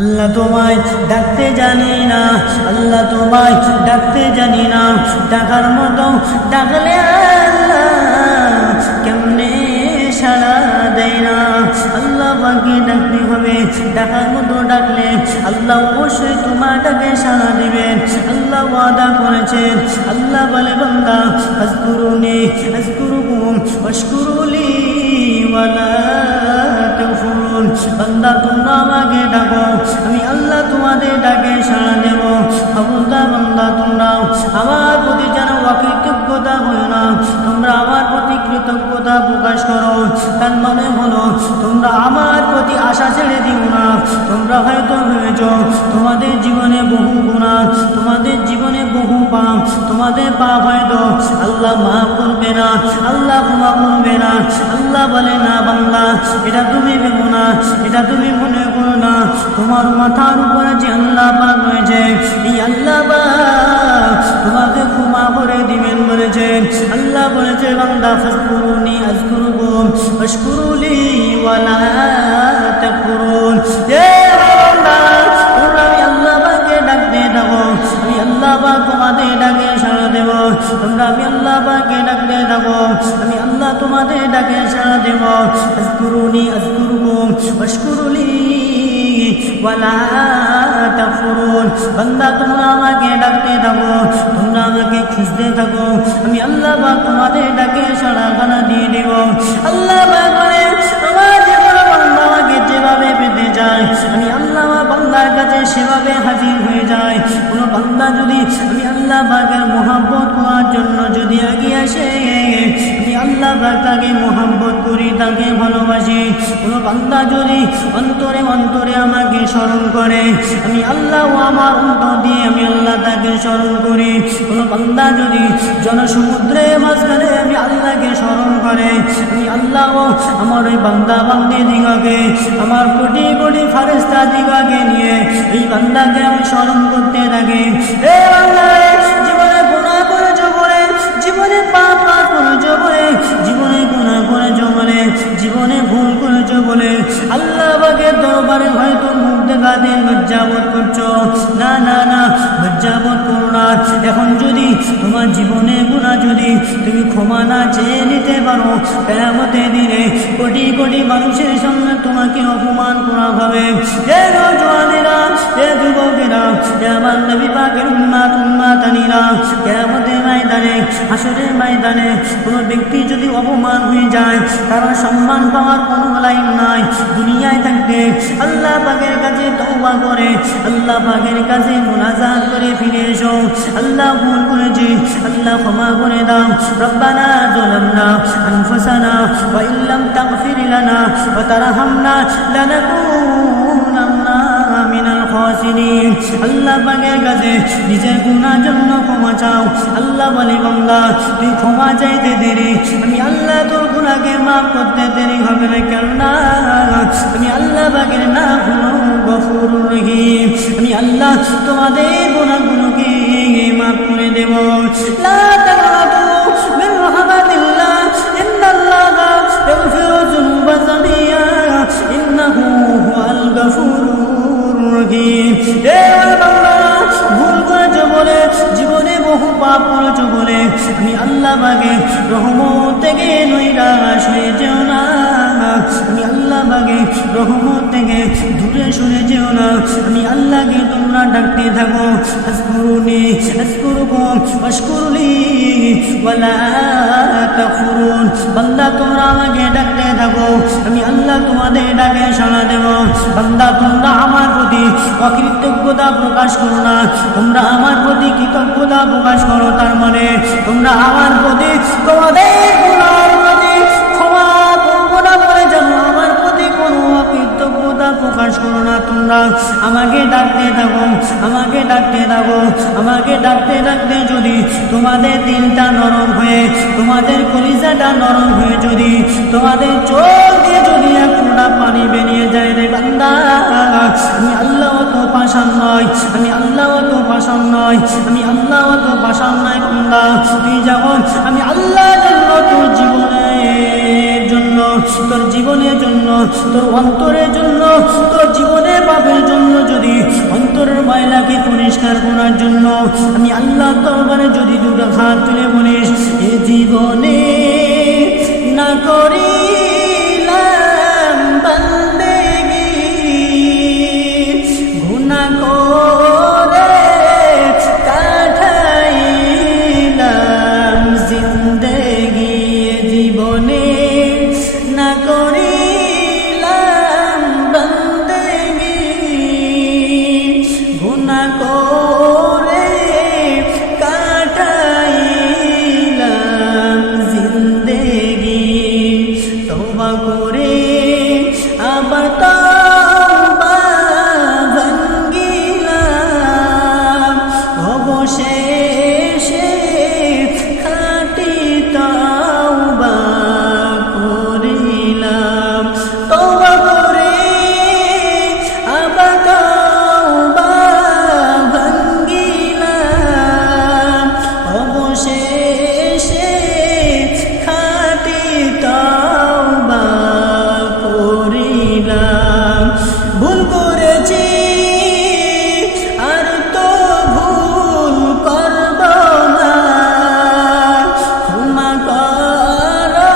আল্লাহ তোমায় ডাকতে জানি না, আল্লাহ তোমায় ডাকতে জানি না, ডাকার মতো ডাকলে আল্লাহ কেমনে সাড়া দেয় না। আল্লাহ পাকে ডাকতে হবে, ডাকার মতো ডাকলে আল্লাহ অবশ্যই তোমার ডাকে সাড়া দিবেন। আল্লাহ ওয়াদা করেছেন, আল্লাহ বলে বান্দা আযকুরুনি আযকুরুকুম ওয়াশকুরুলি ওয়ালা তাকফুরুন। বান্দা তোমরা আমাকে ডাকো, আমি আল্লাহ তোমাদের ডাকে সাড়া দেব। খবরদার বান্দা তোমরা আমার প্রতি যেন অকৃতজ্ঞতা হয় না, তোমরা আমার প্রতি কৃতজ্ঞতা প্রকাশ করো। তার মানে হলো তোমরা আমার প্রতি আশা ছেড়ে দিও না। তোমরা হয়তো ভেবেছ তোমাদের জীবনে বহু গুনাহ, তোমাদের জীবনে বহু পাপ, তোমাদের পাপ হয়তো আল্লাহ মাফ করবে না, আল্লাহ ক্ষমা করবে না। আল্লাহ বলে না বান্দা, এটা তুমি ভেবো না, এটা তুমি মনে করো না। তোমার মাথার উপরে যে আল্লাহ পাক রয়েছে, এই আল্লাহ পাক তোমাকে ক্ষমা করে দিবেন বলেছেন। আল্লাহ বলেছে বান্দা ফাযকুরুনি আযকুরুকুম ওয়াশকুরুলি ওয়ালা তাকফুরুন। আমি আল্লাহ পাকে ডাকতে থাকো, আমি আল্লাহ পাক তোমাদের ডাকে সাড়া দেব। তোমরা আমি আল্লাহ পাকে ডাকতে থাকো, আমি আল্লাহ তোমাদের ডাকে সাড়া দেব। আযকুরুনি আযকুরুকুম ওয়াশকুরুলি ওয়ালা তাকফুরুন। বান্দা তোমরা আমাকে ডাকতে থাকো, তোমরা আমাকে খুঁজতে থাকো, আমি আল্লাহ পাক তোমাদের ডাকে সাড়া গানা দিয়ে দেব। আল্লাহ পাক বলে আমার যে কোনো বান্দা আমাকে যেভাবে পেতে চায়, আমি আল্লাহ বান্দার কাছে সেভাবে হাজির হয়ে যায়। কোনো বান্দা যদি আমি আল্লাহ পাকের মহব্বত করার জন্য যদি এগিয়ে আসে, আমি আল্লাহ পাক তাকে মহব্বত করি, তাকে ভালোবাসি। কোনো বান্দা যদি অন্তরে অন্তরে আমাকে স্মরণ করে, আমি আল্লাহ আমার অন্তর দিয়ে আমি আল্লাহ তাকে স্মরণ করি। কোনো বান্দা যদি জনসমুদ্রের মাঝখানে আমি আল্লাহকে স্মরণ করে, আমি আল্লাহ আমার ওই বান্দা বান্দি দিগাকে, আমার কোটি কোটি ফারেস্তা দিগাকে নিয়ে এই বান্দাকে আমি স্মরণ করতে থাকি। এ বান্দা, জীবনে গুনাহ করেছো বলে, জীবনে পাপ করেছো বলে, জীবনে গুনাহ করেছো বলে, জীবনে ভুল করেছো বলে আল্লাহ পাকের দরবারে হয়তো মুখ দেখাতে লজ্জাবোধ করছো। না না না, লজ্জাবোধ করো না। এখন যদি তোমার জীবনে গুনাহ যদি তুমি ক্ষমা না চেয়ে নিতে পারো, কিয়ামতের দিনে কোটি কোটি মানুষের সামনে তোমাকে অপমান করা হবে। এ নওজওয়ানেরা, এ যুবকেরা, এ আমার নবী পাকের উম্মাতানিরা, কিয়ামতের ময়দানে, হাসরের ময়দানে কোনো ব্যক্তি যদি অপমান হয়ে যায়, তার সম্মান পাওয়ার কোনো লাইন নাই। দুনিয়ায় থাকতে আল্লাহ পাকের কাছে তওবা করে, আল্লাহ পাকের কাছে মুনাজাত করে ফিরে এসো। আল্লাহ ভুল করেছি, আল্লাহ ক্ষমা করে দাও। রব্বানা যালামনা আনফুসানা ওয়া ইল্লাম তাগফির লানা ওয়া তারহামনা লানাকুনান্না মিনাল খাসিরিন। আল্লাহ পাকের কাছে নিজের গুনার জন্য ক্ষমা চাও। আল্লাহ বলে বান্দা তুই ক্ষমা চাইতে দেরি, আমি আল্লাহ তোর গুনাহকে মাফ করতে দেরি হবে না। কেননা আমি আল্লাহ পাকের নাম হলো গফুরুর রহিম। আমি আল্লাহ তোমাদের গুনাহগুলোকে মাফ করে দেব। লা তাকনাতু মিন রাহমাতিল্লাহ, ইন্নাল্লাহা ইয়াগফিরু যুনুবা জামিআ, ইন্নাহু হুয়াল গফুরুর রহিম। এ বান্দা, ভুল করেছো বলে, জীবনে বহু পাপ করেছো বলে আমি আল্লাহ পাকের রহমত থেকে নৈরাশ হয়ে যেও না। আমি আল্লাহ পাকের রহমত থেকে দূরে সরে যেও না। আমি আল্লাহকে তোমরা ডাকতে থাকো, আযকুরুনি আযকুরুকুম ওয়াশকুরুলি ওয়ালা তাকফুরুন। বান্দা তোমরা আমাকে ডাকতে থাকো, আমি আল্লাহ তোমাদের ডাকে সাড়া দেব। বান্দা তোমরা আমার প্রতি অকৃতজ্ঞতা প্রকাশ করো না, তোমরা আমার প্রতি কৃতজ্ঞতা প্রকাশ করো। তার মানে তোমরা আমার প্রতি তোমাদের গুনার প্রতি ক্ষমা করবো না বলে জানো, আমার প্রতি কোনো অকৃতজ্ঞতা প্রকাশ করো না। তোমরা আমাকে ডাকতে থাকো, আমাকে ডাকতে থাকো, আমাকে ডাকতে ডাকতে যদি তোমাদের দিলটা নরম হয়ে, তোমাদের কলিজাটা নরম হয়ে, যদি তোমাদের চোখ দিয়ে যদি এক ফোঁটা পানি বেরিয়ে যায় রে বান্দা, আমি আল্লাহ অত পাষাণ নয়, আমি আল্লাহ অত পাষাণ নয়, আমি আল্লাহ অত পাষাণ নয়। বান্দা তুই যখন আমি আল্লাহ জন্য তোর জীবনের জন্য তোর জীবনের জন্য, তোর অন্তরের জন্য, তোর জীবনের পাপের জন্য, যদি অন্তরের ময়লাকে পরিষ্কার করার জন্য আমি আল্লাহ দরবারে যদি দুটো হাত তুলে বলিস, এ জীবনে না করিলাম বান্দেগি, গুনাহ করে কাটাইলাম জিন্দেগি, জীবনে না করিলাম বান্দেগি, গুনাহ করে কাটাইলাম জিন্দেগি, তওবা করে আবার তওবা ভাঙ্গিলাম, অবশেষে খাঁটি তওবা করিলাম, তওবা করে আবার তওবা ভাঙ্গিলাম, অবশেষে খাঁটি তওবা করিলাম। ভুল করেছি আর তো ভুল করব না, ক্ষমা করো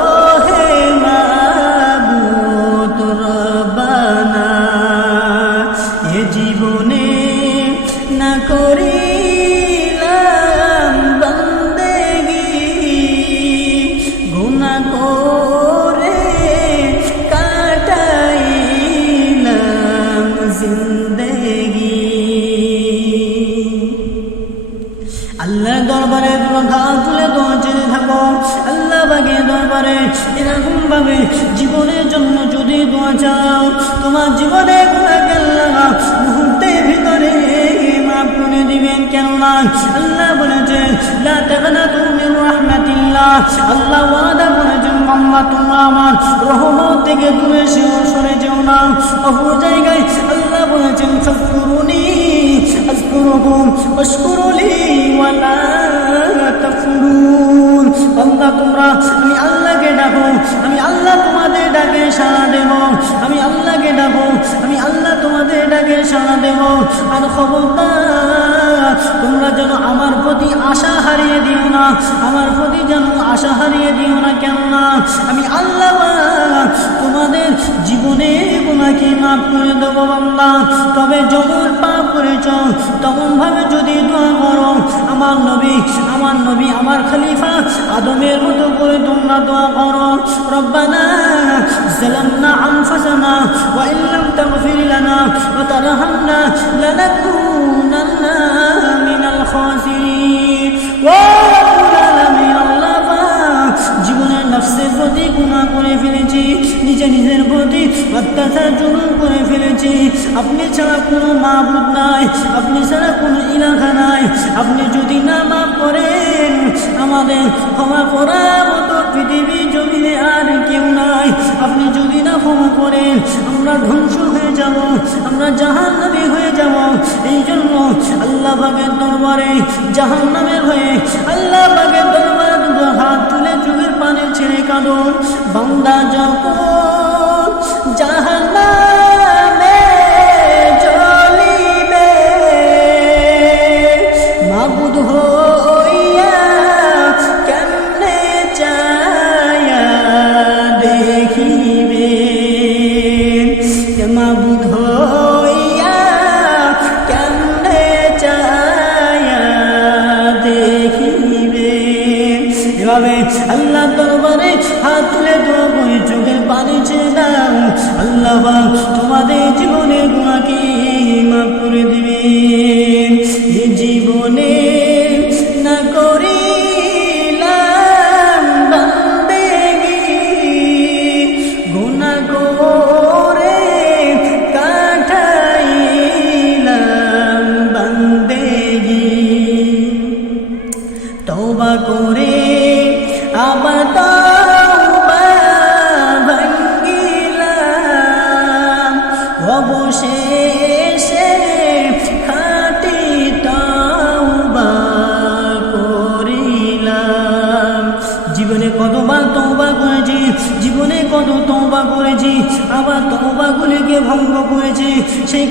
ও হে মাবুদ রব্বানা, এ জীবনে না করিলাম বান্দেগি, গুনাহ করে কাটাইলাম জিন্দেগি। আল্লাহর দরবারে হাত তুলে দোয়া চেয়ে থাকো, আল্লাহ পাকের দরবারে এরকম ভাবে জীবনের জন্য যদি দোয়া চাও, তোমার জীবনে গুনাহকে আল্লাহ মুহূর্তের ভিতরে মাফ করে দিবেন। কেননা আল্লাহ বলেছেন, লা তাকনাতু মির রাহমাতিল্লাহ, আল্লাহ ওয়াদা করেছেন বান্দা তোমরা আমার রহমত থেকে দূরে সরে যেও না। বহু জায়গায় আল্লাহ বলেছেন, ফাকুরুনি আযকুরুকুম ওয়াশকুরুলি ওয়ালা তাকফুরুন, বান্দা তোমরা আমি আল্লাহকে ডাকো, আমি আল্লাহ তোমাদের ডাকে সাড়া দেব, আমি আল্লাহকে ডাকো, আমি আল্লাহ তোমাদের ডাকে সাড়া দেব। আর খবরদার তোমরা যেন আমার প্রতি আশা হারিয়ে দিও না, আমার প্রতি যেন আশা হারিয়ে দিও না। কেননা আমি আল্লাহ তোমাদের জীবনে গুনাহকে মাফ করে দেব বান্দা। তবে যখন পাপ করেছ তখন ভাবে যদি দোয়া করো, আমার নবী আমার খলিফা আদমের মতো করে তোমরা দোয়া করো, রব্বানা যালামনা আনফুসানা ওয়া ইন লাম তাগফির লানা ওয়া তারহামনা লানাকুনান্না মিনাল খাসিরিন। ওয়া রাব্বুল আলামিন, আল্লাহ পাক জীবনের নফসের প্রতি গুনাহ করে ফেলেছি, নিজের প্রতি অত্যাচার জুলুম করে ফেলেছি। আপনি ছাড়া কোনো মাবুদ নাই, আপনি ছাড়া কোনো ইলাহা নাই। আপনি যদি না মাফ করেন, আমাদের ক্ষমা করার মতো পৃথিবী জমিনে আর কেউ নাই। আপনি যদি না ক্ষমা করেন, আমরা ধ্বংস হয়ে যাব, আমরা জাহান্নামী হয়ে যাব। এই জন্য আল্লাহ পাকের দরবারে জাহান্নামের হয়ে আল্লাহ পাকের দরবারে দুটো হাত তুলে চোখের পানি ছেড়ে কাঁদো। বান্দা যখন জাহান্নামে জ্বলিবে, মাবুদ হইয়া কেমনে চায়া দেখিবে, মাবুদ হইয়া কেমনে চায়া দেখিবে। এভাবে আল্লাহ দরবারে হাত তুলে দোয়া করে চোখের পানি ছেড়ে দাও, আল্লাহ পাক তোমাদের জীবনের গুনাহকে মাফ করে দিবেন। এই জীবনে না করিলাম বান্দেগি, গুনাহ করে কাটাইলাম বান্দেগি, তওবা করে আবার তওবা ভাঙ্গিলাম, অবশেষে খাঁটি তওবা করিলাম। জীবনে কতবার তওবা করেছি, কত তওবা করেছি, আবার তওবাগুলিকে ভঙ্গ করেছি, সেই